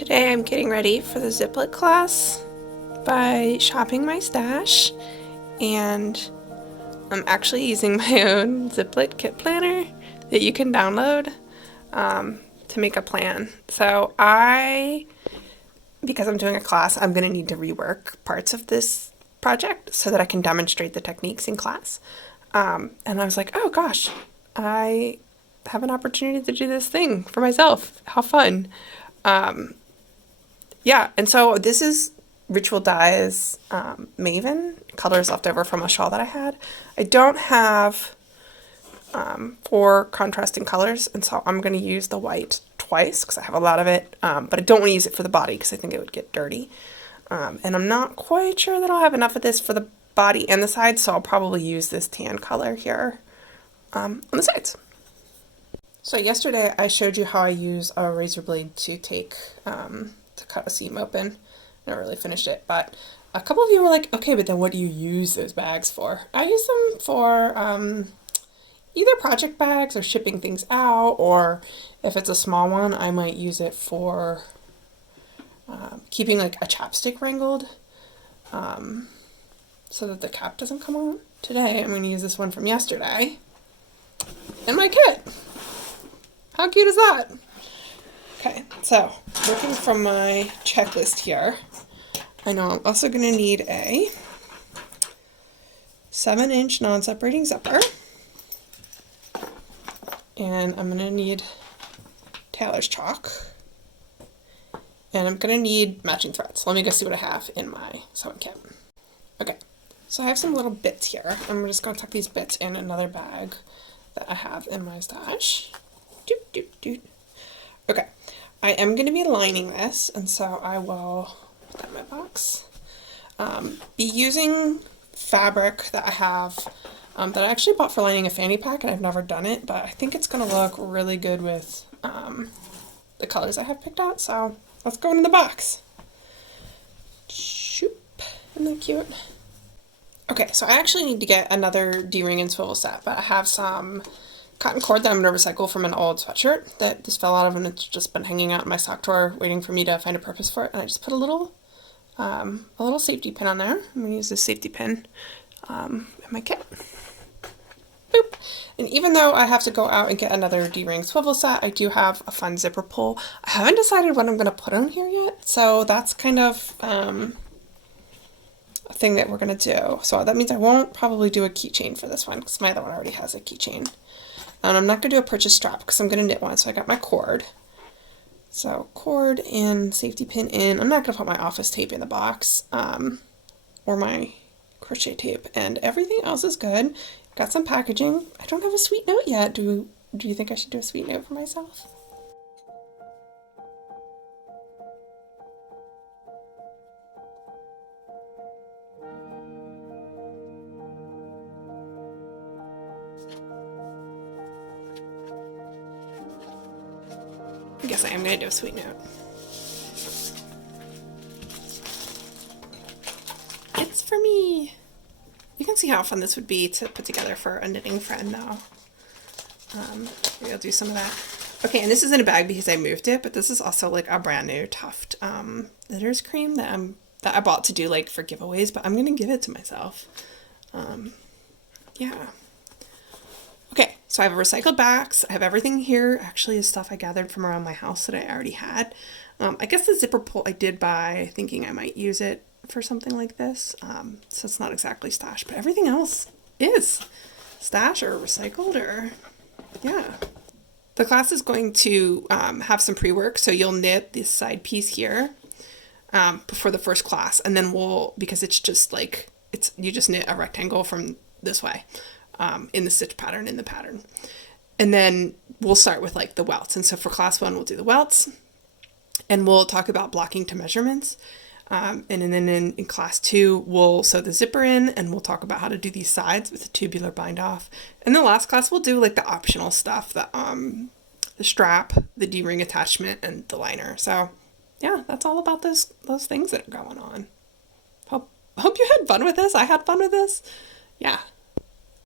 Today I'm getting ready for the Ziplet class by shopping my stash, and I'm actually using my own Ziplet Kit Planner that you can download to make a plan. So because I'm doing a class, I'm going to need to rework parts of this project so that I can demonstrate the techniques in class. And I was like, oh gosh, I have an opportunity to do this thing for myself. How fun. Yeah, and so this is Ritual Dyes Maven, colors left over from a shawl that I had. I don't have 4 contrasting colors, and so I'm going to use the white twice because I have a lot of it, but I don't want to use it for the body because I think it would get dirty. And I'm not quite sure that I'll have enough of this for the body and the sides, so I'll probably use this tan color here on the sides. So yesterday I showed you how I use a razor blade to cut a seam open. I never really finished it, but a couple of you were like, okay, but then what do you use those bags for? I use them for either project bags or shipping things out, or if it's a small one, I might use it for keeping like a chapstick wrangled so that the cap doesn't come out. Today I'm going to use this one from yesterday in my kit. How cute is that? Okay, so working from my checklist here, I know I'm also going to need a 7-inch non-separating zipper, and I'm going to need tailor's chalk, and I'm going to need matching threads. Let me go see what I have in my sewing kit. Okay, so I have some little bits here. I'm just going to tuck these bits in another bag that I have in my stash. Doot, doot, doot. Okay, I am going to be lining this, and so I will put that in my box. Be using fabric that I have that I actually bought for lining a fanny pack, and I've never done it, but I think it's going to look really good with the colors I have picked out, so let's go into the box. Shoop. Isn't that cute? Okay, so I actually need to get another D-ring and swivel set, but I have some cotton cord that I'm going to recycle from an old sweatshirt that just fell out of, and it's just been hanging out in my sock drawer waiting for me to find a purpose for it. And I just put a little safety pin on there. I'm going to use this safety pin in my kit. Boop. And even though I have to go out and get another D-ring swivel set, I do have a fun zipper pull. I haven't decided what I'm going to put on here yet, so that's kind of a thing that we're going to do. So that means I won't probably do a keychain for this one because my other one already has a keychain. And I'm not going to do a purchase strap because I'm going to knit one, so I got my cord. So cord and safety pin in. I'm not going to put my office tape in the box or my crochet tape, and everything else is good. Got some packaging. I don't have a sweet note yet. Do you think I should do a sweet note for myself? I guess I am going to do a sweet note. It's for me. You can see how fun this would be to put together for a knitting friend, though. Maybe I'll do some of that. Okay, and this is in a bag because I moved it, but this is also like a brand new Tuft knitter's cream that I bought to do like for giveaways, but I'm going to give it to myself. Yeah. Okay, so I have a recycled box. I have everything here. Actually, is stuff I gathered from around my house that I already had. I guess the zipper pull I did buy thinking I might use it for something like this. So it's not exactly stash, but everything else is stash or recycled or, yeah. The class is going to have some pre-work, so you'll knit this side piece here before the first class, and then because it's just like, you just knit a rectangle from this way. In the stitch pattern in the pattern. And then we'll start with like the welts. And so for class 1, we'll do the welts, and we'll talk about blocking to measurements. And then in class 2, we'll sew the zipper in, and we'll talk about how to do these sides with the tubular bind off. And the last class, we'll do like the optional stuff, the strap, the D-ring attachment, and the liner. So yeah, that's all about those things that are going on. Hope you had fun with this. I had fun with this. Yeah,